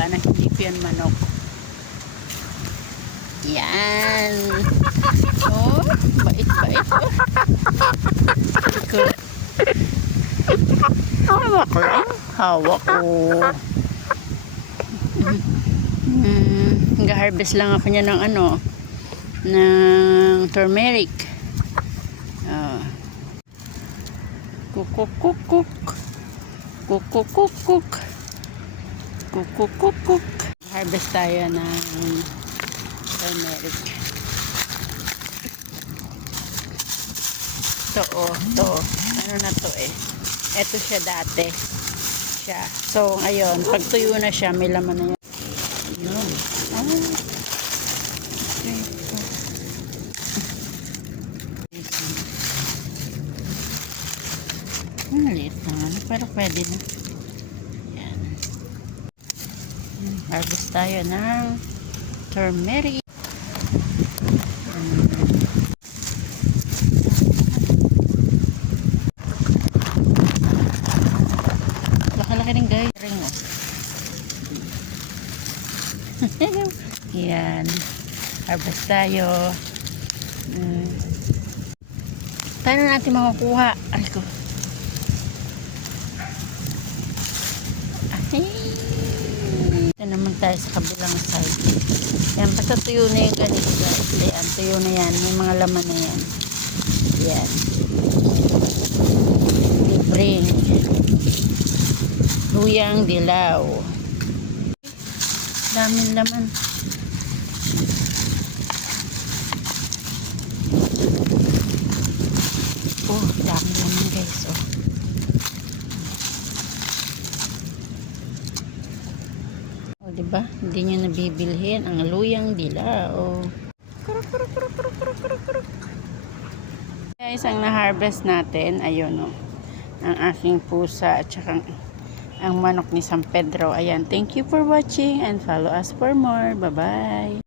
baba na hindi ko yan manok. Yan. Oh, bait-bait. Oh. Hawak lang. Hawak. Oh. Nag-harvest lang ako niya ng ng turmeric. Kuk. Harvest tayo ng turmeric. To. Ano na to eh? Ito siya dati. So, ngayon, pag tuyo na siya, may laman na yan. Maliit na nga, pero pwede na. Yan. Harvest tayo ng turmeric. Laki-laki rin guys. Yan. Harvest tayo. Paano natin makukuha? Ay ko. Ito naman tayo sa kabilang side. Yan, basta tuyo na yung ganito guys. Ayan, tuyo na yan. May mga laman na yan. Yan. Libreng. Luyang dilaw. Daming laman. Oh, daming laman guys. Oh, diba? Hindi nyo nabibilhin ang luyang dilaw. Guys, ang na-harvest natin, ayun o. Ang aking pusa at saka ang manok ni San Pedro. Ayan, thank you for watching and follow us for more. Bye-bye.